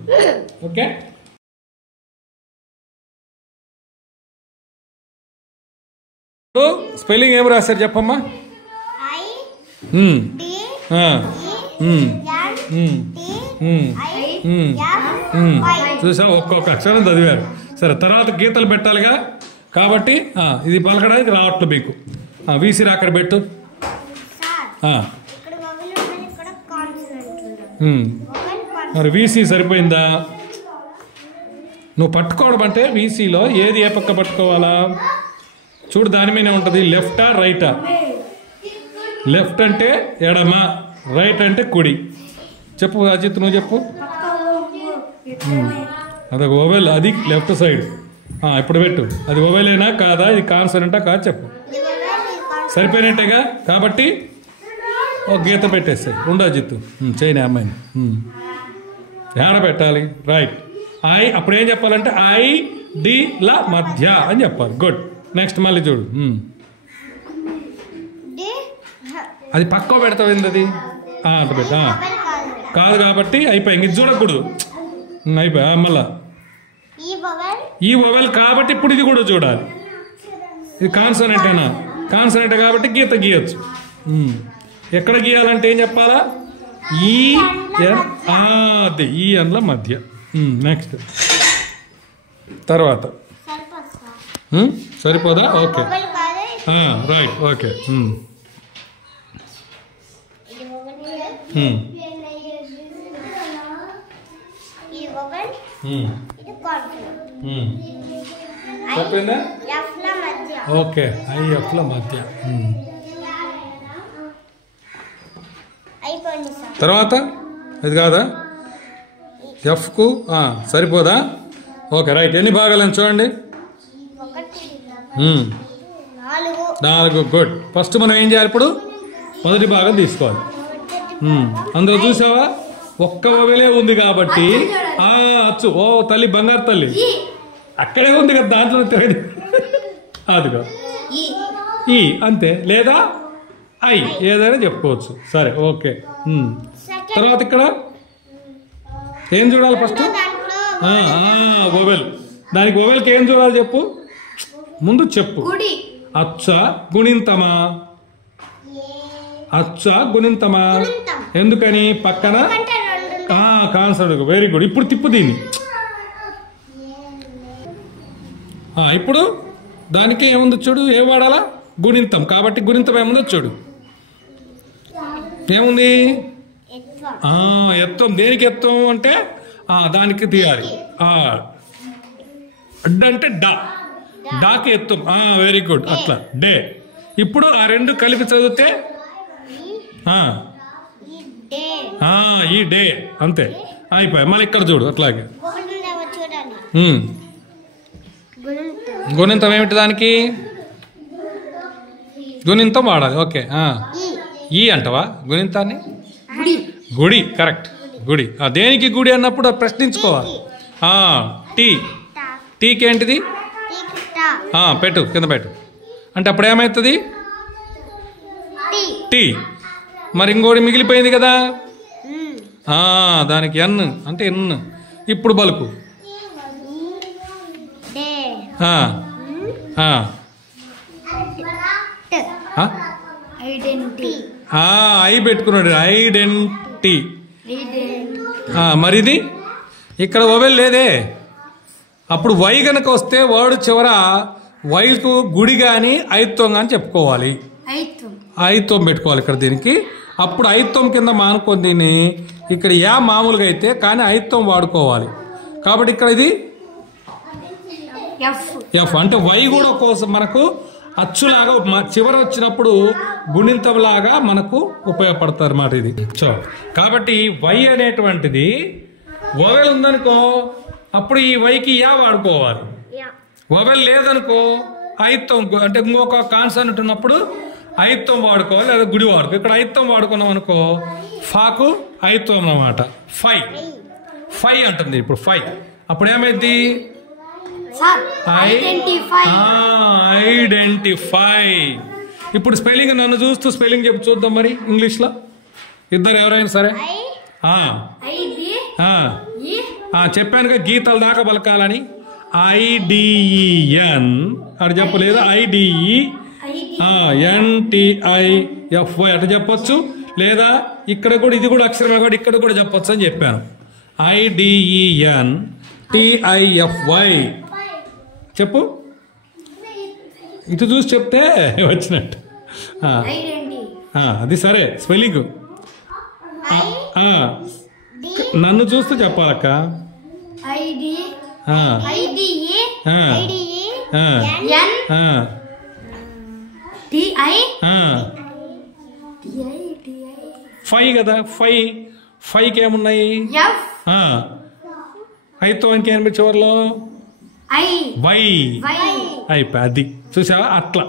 ఓకే, స్పెల్లింగ్ ఏం రాశారు చెప్పమ్మా? చూసా, ఒక్కొక్క అక్షరం చదివారు. సరే, తర్వాత గీతలు పెట్టాలిగా. కాబట్టి ఇది పలకడానికి రావట్లేదు మీకు. వీసీ అక్కడ పెట్టు. మరి వీసీ సరిపోయిందా? నువ్వు పట్టుకోవడం అంటే వీసీలో ఏది ఏ పక్క పట్టుకోవాలా చూడు, దాని మీదే ఉంటుంది. లెఫ్టా రైటా? లెఫ్ట్ అంటే ఎడమ, రైట్ అంటే కుడి. చెప్పు అజిత్, నువ్వు చెప్పు. అదొక ఓవెల్, అది లెఫ్ట్ సైడ్. ఇప్పుడు పెట్టు. అది ఓవెలేనా కాదా? ఇది కాన్సనెంటా కాదు చెప్పు. సరిపోయినట్టేగా. కాబట్టి ఒక గీత పెట్టేస్తాయి ఉండో జిత్తు చేయని అమ్మాయిని ఏడ పెట్టాలి రైట్ ఐ అప్పుడు ఏం చెప్పాలంటే ఐ డి ల మధ్య అని చెప్పాలి గుడ్ నెక్స్ట్ మళ్ళీ చూడు అది పక్క పెడతావు ఏంది అది అంత పెట్ట కాదు కాబట్టి అయిపోయింది ఇది చూడకూడదు అయిపోయా మళ్ళా ఈ వొవెల్ కాబట్టి ఇప్పుడు ఇది కూడా చూడాలి ఇది కాన్సనెంటేనా కాన్సనెంట్ కాబట్టి గీత గీయచ్చు ఎక్కడ గీయాలంటే ఏం చెప్పాలా ఈ ఎన్ అది ఈ ఎన్ల మధ్య నెక్స్ట్ తర్వాత సరిపోదా ఓకే రైట్ ఓకే చెప్పిందా ఓకే ఐఎఫ్ల మధ్య తర్వాత ఇది కాదా ఎఫ్కు సరిపోదా ఓకే రైట్ ఎన్ని భాగాలని చూడండి 4 గుడ్ ఫస్ట్ మనం ఏం చేయాలి ఇప్పుడు మొదటి భాగం తీసుకోవాలి అందులో చూసావా ఒక్క వొవెలే ఉంది కాబట్టి అచ్చు ఓ తల్లి బంగారు తల్లి అక్కడే ఉంది కదా దాంట్లో తిరగదు అదిగో ఈ అంతే లేదా ఐ ఏదైనా చెప్పుకోవచ్చు సరే ఓకే తర్వాత ఇక్కడ ఏం చూడాలి ఫస్ట్ వొవెల్ దానికి వొవెల్కి ఏం చూడాలి చెప్పు ముందు చెప్పు అచ్చ గుణింతమా అచ్చ గుణింతమా ఎందుకని పక్కన కాన్సర్ట్ వెరీ గుడ్ ఇప్పుడు తిప్పు దీన్ని ఇప్పుడు దానికి ఏముంది చూడు ఏం వాడాలా గుణింతం కాబట్టి గుణింతం ఏముందో చూడు ఏముంది ఎత్తం దేనికి ఎత్తం అంటే దానికి తీయాలి అంటే డా డాకి ఎత్తం వెరీ గుడ్ అట్లా డే ఇప్పుడు ఆ రెండు కలిపి చదివితే ఈ డే అంతే అయిపోయా మళ్ళీ ఇక్కడ చూడు అట్లాగే గుణింతం ఏమిటి దానికి గుణింతం వాడాలి ఓకే ఈ అంటవా గుణింతాన్ని గుడి కరెక్ట్ గుడి దేనికి గుడి అన్నప్పుడు ప్రశ్నించుకోవాలి టీ టీకి ఏంటిది పెట్టు కింద పెట్టు అంటే అప్పుడు ఏమవుతుంది టీ మరి ఇంకోటి మిగిలిపోయింది కదా దానికి ఎన్ అంటే ఎన్ ఇప్పుడు బలుపు ఐ పెట్టుకున్నాడు ఐడెంటిటీ మరిది ఇక్కడ వొవెల్ లేదే అప్పుడు వై గనక వస్తే వర్డ్ చివర వైకు గుడి కానీ ఐత్వం కానీ చెప్పుకోవాలి ఐత్వం పెట్టుకోవాలి ఇక్కడ దీనికి అప్పుడు ఐత్వం కింద మానుకొని దీన్ని ఇక్కడ యా మామూలుగా అయితే కానీ ఐత్వం వాడుకోవాలి కాబట్టి ఇక్కడ ఇది ఎఫ్ అంటే వై కూడా కోసం మనకు అచ్చులాగా చివర వచ్చినప్పుడు గుణింతంలాగా మనకు ఉపయోగపడతారు అన్నమాట ఇది కాబట్టి వై అనేటువంటిది వొవెల్ ఉందనుకో అప్పుడు ఈ వైకి యా వాడుకోవాలి వొవెల్ లేదనుకో ఐత్వం అంటే ఇంకొక కాన్సనెంట్ ఉన్నప్పుడు ఐత్వం వాడుకోవాలి లేదా గుడి వాడుకో ఇక్కడ ఐత్వం వాడుకున్నాం అనుకో ఫాకు ఐత్వం అన్నమాట ఫై అంటుంది ఇప్పుడు ఫై అప్పుడు ఏమైంది ఐడెంటిఫై ఇప్పుడు స్పెల్లింగ్ నన్ను చూస్తూ స్పెల్లింగ్ చెప్పి చూద్దాం మరి ఇంగ్లీష్లో ఇద్దరు ఎవరైనా సరే చెప్పానుగా గీతల దాకా పలకాలని ఐడిఈఎన్ అటు చెప్పలేదు ఐడిఈ NTIFY అటు చెప్పొచ్చు లేదా ఇక్కడ కూడా ఇది కూడా అక్షరమే కూడా ఇక్కడ కూడా చెప్పొచ్చు అని చెప్పాను IDENTIFY చెప్పు ఇటు చూసి చెప్తే వచ్చినట్టు అది సరే స్పెల్లింగ్ నన్ను చూస్తూ చెప్పాలక్క ఫై కదా ఫైకి ఏమున్నాయి ఐతో ఇంకేమి చివరిలో వై అయిపోయి అది చూసావా అట్లా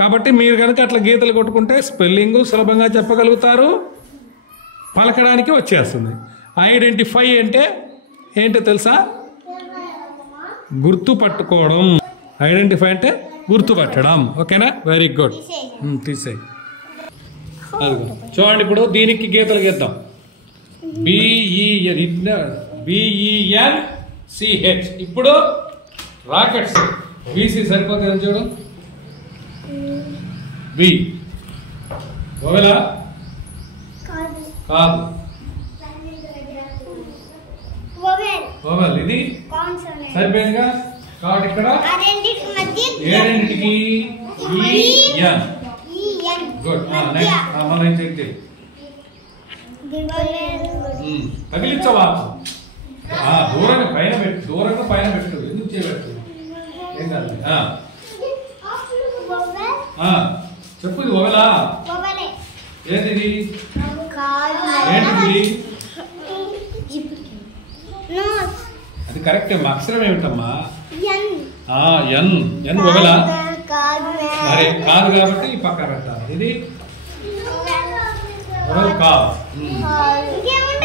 కాబట్టి మీరు కనుక అట్లా గీతలు కొట్టుకుంటే స్పెల్లింగ్ సులభంగా చెప్పగలుగుతారు, పలకడానికి వచ్చేస్తుంది. ఐడెంటిఫై అంటే ఏంటో తెలుసా? గుర్తుపట్టుకోవడం. ఐడెంటిఫై అంటే గుర్తుపట్టడం. ఓకేనా? Very good. తీసేయి. చూడండి, ఇప్పుడు దీనికి గీతలు గీద్దాం. BENCH. ఇప్పుడు రాకెట్స్ BC సరిపోతుంది చూడు. బి ఓవెలా కాదు, ఓవెల్ ఇది సరిపోయిందిగా. కాబట్టి ఇక్కడ ఏడింటికి EN. గుడ్. నెక్స్ట్ మనం చెక్ చేయి. తగిలించవా? దూరంగా పైన పెట్టు, దూరంగా పైన పెట్టు. ఎందుకు చేయబెట్టు? ఏం కాదు. చెప్పు. ఇది ఓవెలా? ఏంటిది? ఏంటిది? అది కరెక్ట్. అక్షరం ఏమిటమ్మా? ఎన్. ఎన్ ఓవెలా? మరి కాదు కాబట్టి ఈ పక్క పెట్టాలి. ఇది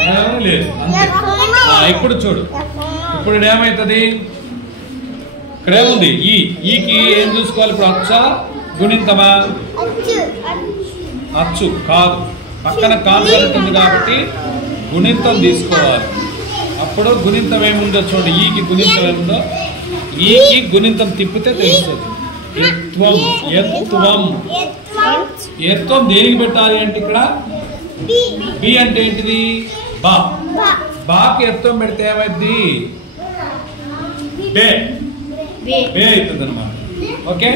కాదు, లేదు. అంతే. ఇప్పుడు చూడు, ఇప్పుడు ఏమైతుంది? ఇక్కడ ఏముంది? ఈకి ఏం చూసుకోవాలి ఇప్పుడు? అచ్చా గుణింతమా? అచ్చు కాదు, పక్కన కాన్సనెంట్ ఉంది కాబట్టి గుణింతం తీసుకోవాలి. అప్పుడు గుణింతం ఏముందో చూడండి. ఈకి గుణింతం ఏముందో, ఈకి గుణింతం తిప్పితే తెలుస్తుంది. ఎత్వం. ఎత్వం. ఎత్వం దేనికి పెట్టాలి అంటే ఇక్కడ బి అంటే ఏంటిది? బా. బాకి ఎత్వం పెడితే ఏమైంది? బే. బే అవుతుంది అనమాట. ఓకే.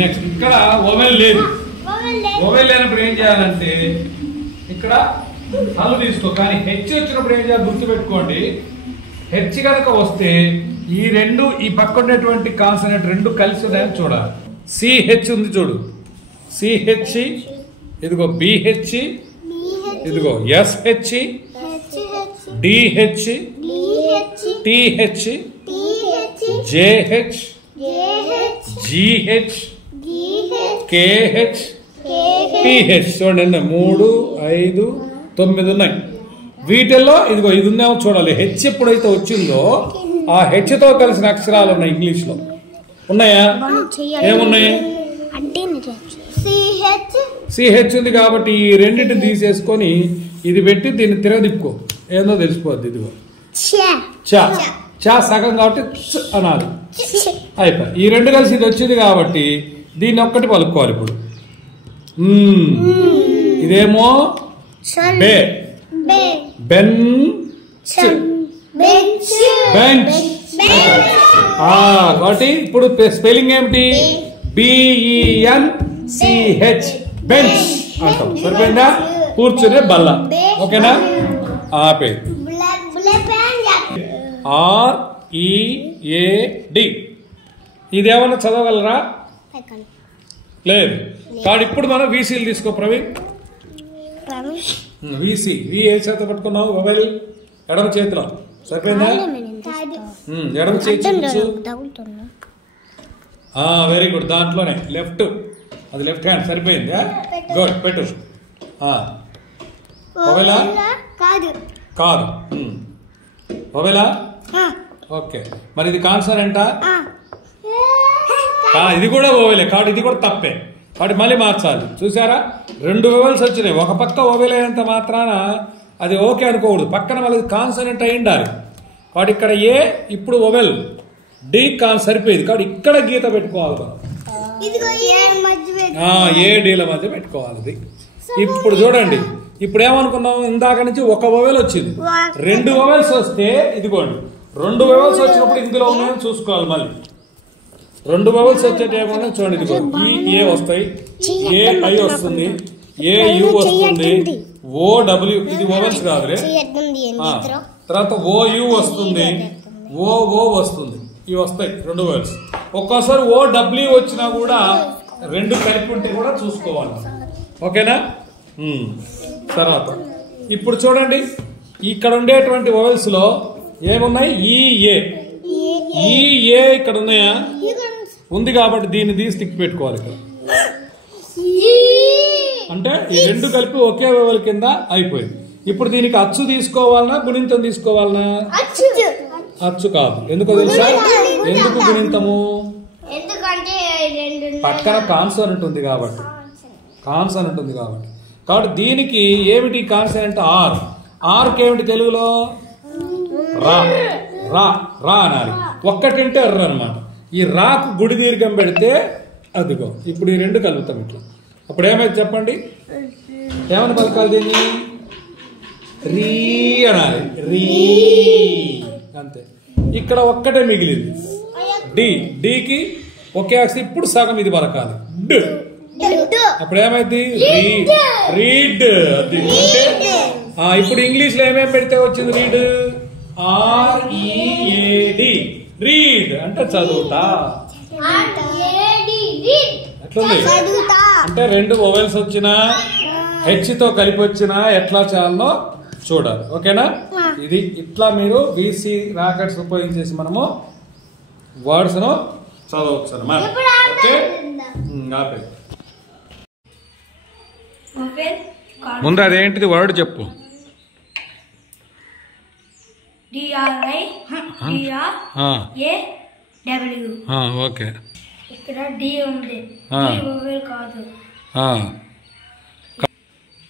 నెక్స్ట్ ఇక్కడ ఓవెల్ లేదు. ఓవెల్ లేనప్పుడు ఏం చేయాలంటే ఇక్కడ హల్లు తీసుకో. కానీ హెచ్ వచ్చినప్పుడు ఏం చేయాలి? గుర్తుపెట్టుకోండి. హెచ్ కనుక వస్తే ఈ రెండు, ఈ పక్క ఉన్నటువంటి కాన్సనెంట్ రెండు కలిసి ఉన్నాయని చూడాలి. సిహెచ్ ఉంది చూడు. సిహెచ్, ఇదిగో బిహెచ్, ఇదిగో SH, DH, TH, JH, GH, KH, TH. చూడండి 3, 5, 9 ఉన్నాయి. వీటిల్లో ఇదిగో ఇది ఉందేమో చూడాలి. హెచ్ ఎప్పుడైతే వచ్చిందో ఆ హెచ్ తో కలిసిన అక్షరాలు ఉన్నాయి ఇంగ్లీష్ లో. ఉన్నాయా? ఏమున్నాయి? సిహెచ్ ఉంది కాబట్టి ఈ రెండింటిని తీసేసుకొని ఇది పెట్టి దీన్ని తిరగదిప్పుకో, ఏందో తెలిసిపోద్ది. ఇదిగో చా. చా సగం కాబట్టి అనాలి. అయిపోయి. ఈ రెండు కలిసి ఇది వచ్చింది కాబట్టి దీన్ని ఒక్కటి పలుకోవాలి. ఇప్పుడు ఇదేమో బే. బెంచ్. బెంచ్. కాబట్టి ఇప్పుడు స్పెల్లింగ్ ఏమిటి? BENCH. బెంచ్ అంటాం. సరిపోయిందా? కూర్చునే బల్ల. ఓకేనా? ఆపే. READ. ఇదేమన్నా చదవగలరా? లేదు. కాబట్టి ఇప్పుడు మనం VCలు తీసుకో ప్రవీణ్. VC. వి ఏ చేత పట్టుకున్నావు? మొబైల్ ఎడమ చేతిలో. సరిపోయిందా? ఎడమ చేతి. Very good. దాంట్లోనే లెఫ్ట్, అది లెఫ్ట్ హ్యాండ్. సరిపోయిందా? గుడ్. పెట్టు. మొబైలా? కాదు. మొబైలా? ఓకే. మరి ఇది కాన్సనెంటా? ఇది కూడా ఓవెలే. కాబట్టి ఇది కూడా తప్పే. కాబట్టి మళ్ళీ మార్చాలి. చూసారా? 2 ఓవెల్స్ వచ్చినాయి. ఒక పక్క ఓవెల్ అయినంత మాత్రాన అది ఓకే అనుకోకూడదు. పక్కన మళ్ళీ కాన్సనెంట్ అయి ఉండాలి. కాబట్టి ఇక్కడ ఏ, ఇప్పుడు ఓవెల్. డి కాన్ సరిపోయింది. కాబట్టి ఇక్కడ గీత పెట్టుకోవాలి. ఏ డీల మధ్య పెట్టుకోవాలి. ఇప్పుడు చూడండి, ఇప్పుడు ఏమనుకున్నాం? ఇందాక నుంచి ఒక ఓవెల్ వచ్చింది. 2 ఓవెల్స్ వస్తే ఇదిగోండి, 2 ఓవెల్స్ వచ్చినప్పుడు ఇందులో ఉన్నాయని చూసుకోవాలి. మళ్ళీ 2 ఓవెల్స్ వచ్చేట ఏమన్నా చూడండి. ఇదిగో ఏ వస్తాయి, ఏఐ వస్తుంది, ఏయు వస్తుంది, ఓడబ్ల్యూ. ఇది ఓవెల్స్ కాదులే. తర్వాత ఓయు వస్తుంది, ఓ వస్తుంది. ఇవి వస్తాయి 2 ఓవెల్స్. ఒక్కోసారి ఓడబ్ల్యూ వచ్చినా కూడా 2 కలిపి ఉంటే కూడా చూసుకోవాలి. ఓకేనా? తర్వాత ఇప్పుడు చూడండి, ఇక్కడ ఉండేటువంటి ఓవెల్స్ లో ఏమున్నాయి? ఈఏ. ఈఏ ఇక్కడ ఉన్నాయా? ఉంది కాబట్టి దీన్ని తీసి తిక్కి పెట్టుకోవాలి. ఇక్కడ అంటే ఈ రెండు కలిపి ఒకే వోవెల్ కింద అయిపోయింది. ఇప్పుడు దీనికి అచ్చు తీసుకోవాలనా గుణింతం తీసుకోవాలనా? అచ్చు కాదు. ఎందుకో తెలుసా? ఎందుకు గుణింతము? పక్కన కాన్సోనెంట్ ఉంది కాబట్టి. కాబట్టి దీనికి ఏమిటి కాన్సోనెంట్? ఆర్. ఆర్కి ఏమిటి తెలుగులో? రా. రా రా అనాలి. ఒక్కటింటే ఎర్ర అనమాట. ఈ రాకు గుడి దీర్ఘం పెడితే అదిగో ఇప్పుడు ఈ రెండు కలుగుతాం ఇట్లా. అప్పుడు ఏమైంది చెప్పండి? ఏమని పలకాలి దీన్ని? రీ అనాలి. రీ అంతే. ఇక్కడ ఒక్కటే మిగిలింది డి. డికి ఒకే అక్షరం. ఇప్పుడు సగం ఇది పలకాలి. డ్. అప్పుడు ఏమైంది? రీడ్. అది అంటే ఇప్పుడు ఇంగ్లీష్ లో ఏమేమి పెడితే వచ్చింది రీడ్? READ. రీడ్ అంటే చదువుతా. ఎట్లుంది? అంటే రెండు వోవెల్స్ వచ్చినా హెచ్ తో కలిపి వచ్చినా ఎట్లా చేయాలో చూడాలి. ఓకేనా? ఇది ఇట్లా మీరు బీసీ రాకెట్స్ ఉపయోగించేసి మనము వర్డ్స్ ను చదవచ్చు అన్నమాట. ఓకే, ఆపే. ముందు అదేంటిది వర్డ్ చెప్పు. ఓకే. ఇక్కడ డి ఉంది. వోవెల్ కాదు.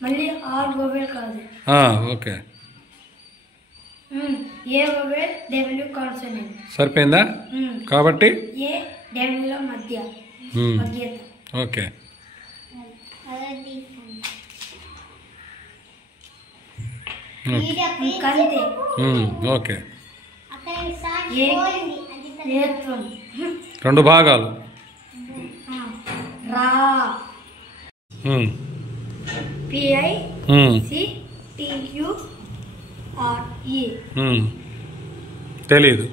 మళ్ళీ ఆర్ వోవెల్ కాదు. ఓకే. ఏ వోవెల్ డబ్ల్యూ కాన్సోనెంట్. సరిపోయిందా? కాబట్టి ఏ డబ్ల్యూల మధ్య. ఓకే. ఓకే. రెండు భాగాలు. రా. PICTURE. తెలీదు.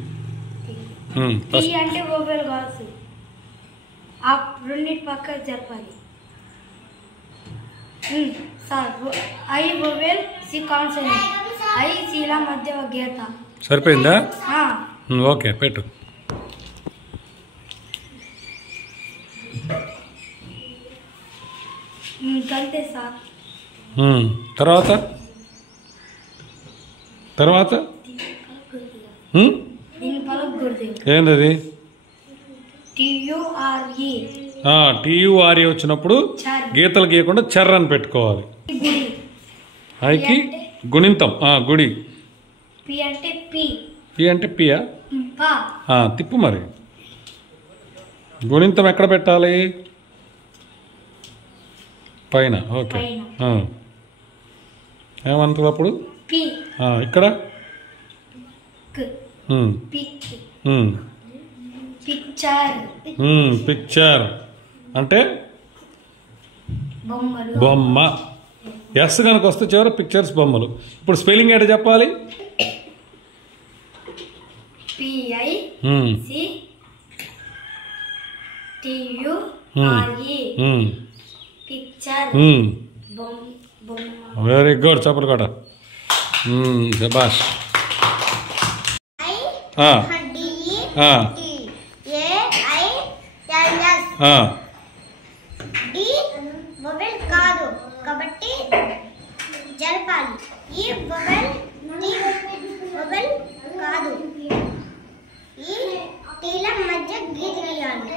అంటే వోవెల్ కాదు. ఆ రెండింటి పక్క చెప్పాలి. Sir I vowel C consonant. I సిల మధ్య ఒక గీత. సరిపోయిందా? ఓకే, పెట్టు. అంతే సార్. తర్వాత ఏంటది? TURE వచ్చినప్పుడు గీతలు గీయకుండా చర్ర అని పెట్టుకోవాలి. ఐకి గుణింతం. గుడి. పి అంటే పియా? తిప్పు మరి. గుణింతం ఎక్కడ పెట్టాలి? పైన. ఓకే. ఏమంటుంది అప్పుడు? ఇక్కడ పిక్చర్ అంటే బొమ్మ. ఎస్ కనుక వస్తే చివరి పిక్చర్స్ బొమ్మలు. ఇప్పుడు స్పెల్లింగ్ ఏంటో చెప్పాలి. Very good. చెప్పలు కట. శబాష్. కాదు కాబట్టి జరపాలి. ఈ వోవెల్ కాదు. ఈ టీల మధ్య గీత గీయాలి.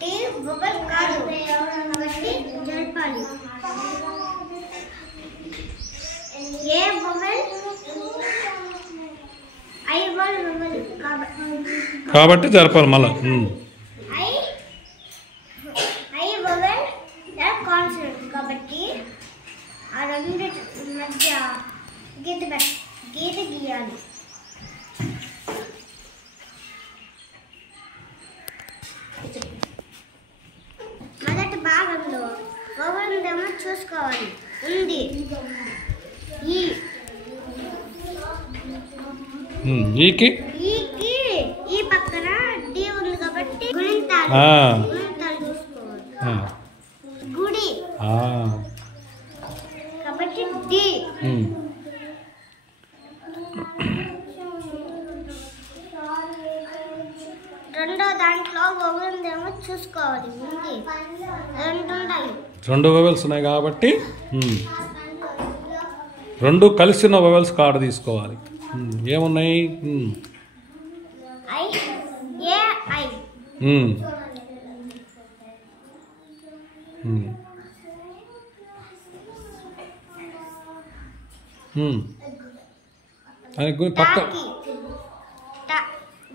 టీ వోవెల్ కాదు కాబట్టి జరపాలి. ఏ వోవెల్ ఐ వోవెల్ కాబట్టి జరపాలి మళ్ళా. ఐ వోవెల్ కాన్సోనెంట్ కాబట్టి ఆ రెండు మధ్య గీత గీయాలి. మొదటి భాగంలో వోవెల్ ఉందేమో చూసుకోవాలి. ఉంది. ఈ పక్కన డి ఉంది కాబట్టి గుణింతాలు చూసుకోవాలి. గుడి కాబట్టి డి. చూసుకోవాలి. ఉంది 2 ఉండాలి. 2 వవెల్స్ ఉన్నాయి కాబట్టి 2 కలిసిన వవెల్స్ కార్డు తీసుకోవాలి. ఏమున్నాయి? ఐ ఏ ఐ పక్క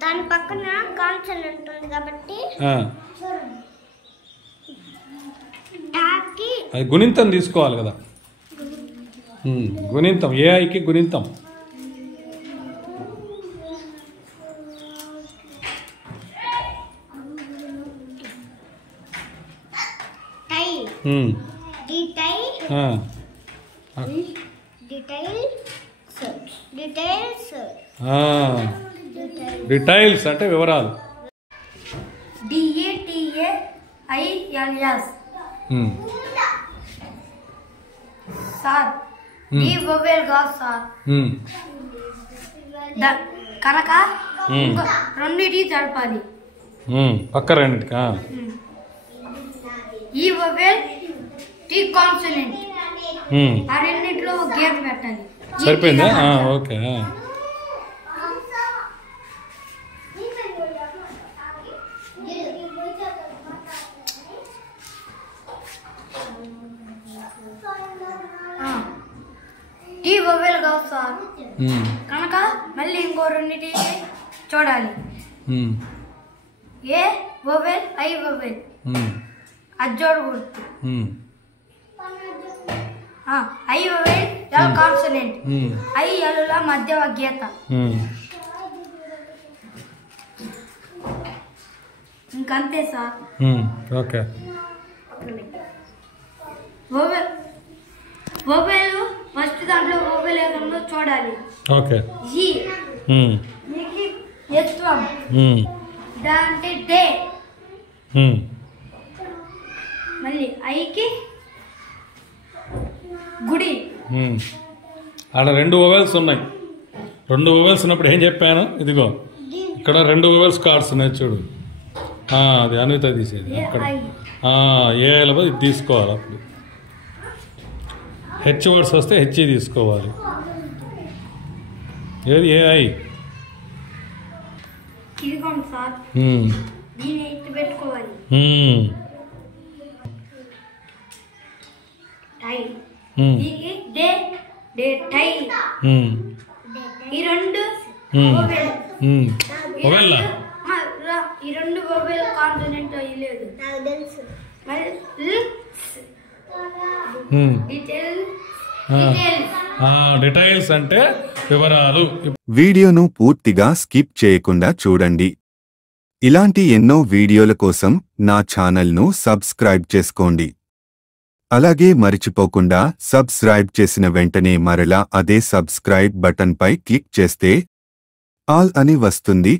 దాని పక్కన కాన్సనెంట్ ఉంది కాబట్టి అది గుణింతం తీసుకోవాలి కదా. గుణింతం ఏఐకి గుణింతం. డీటెయిల్స్ అంటే వివరాలు. DETAILS సార్ డి వొవెల్ గా సార్ కనుక రెండిటి జరపాలి. పక్క రెండిటికా? ఈ వొవెల్ టీ కాన్సనెంట్ ఆ రెండిట్లో గీత పెట్టాలి. సరిపోయిందా? ఓకే. టీ వొవెల్ గా సార్ కనుక మళ్ళీ ఇంకో రెండిటి చూడాలి. ఏ వొవెల్ ఐ వొవెల్ అది చూడకూడదు. I vowel L consonant I L మధ్య గీత. ఇంకంతే సార్. ఓకే. వొవెల్ ఫస్ట్ దాంట్లో వొవెల్ ఏదో చూడాలి. ఓకే. జీ నీకి ఎత్వం దాంటే డే మళ్ళీ ఐకి గుడి. ఆడ 2 వొవెల్స్ ఉన్నాయి. 2 వొవెల్స్ ఉన్నప్పుడు ఏం చెప్పాను? ఇదిగో ఇక్కడ 2 వొవెల్స్ కార్డ్స్ ఉన్నాయి చూడు. అది అనిత తీసేది అక్కడ. ఏఐలో ఇది తీసుకోవాలి. అప్పుడు హెచ్ వర్డ్స్ వస్తే హెచ్ తీసుకోవాలి. ఏది ఏఐ? ఇదిగోండి సార్. దీన్ని ఎత్తి పెట్టుకోవాలి. టై డే డే టై ఈ 2 వొవెల్. వొవెల్ ఈ 2 వొవెల్ కాన్సనెంట్ లేదు. నాకు తెలుసు. డీటెయిల్స్ అంటే వివరాలు. వీడియోను పూర్తిగా స్కిప్ చేయకుండా చూడండి. ఇలాంటి ఎన్నో వీడియోల కోసం నా ఛానల్ను సబ్స్క్రైబ్ చేసుకోండి. అలాగే మరిచిపోకుండా సబ్స్క్రైబ్ చేసిన వెంటనే మరలా అదే సబ్స్క్రైబ్ బటన్పై క్లిక్ చేస్తే ఆల్ అని వస్తుంది.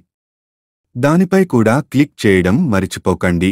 దానిపై కూడా క్లిక్ చేయడం మరిచిపోకండి.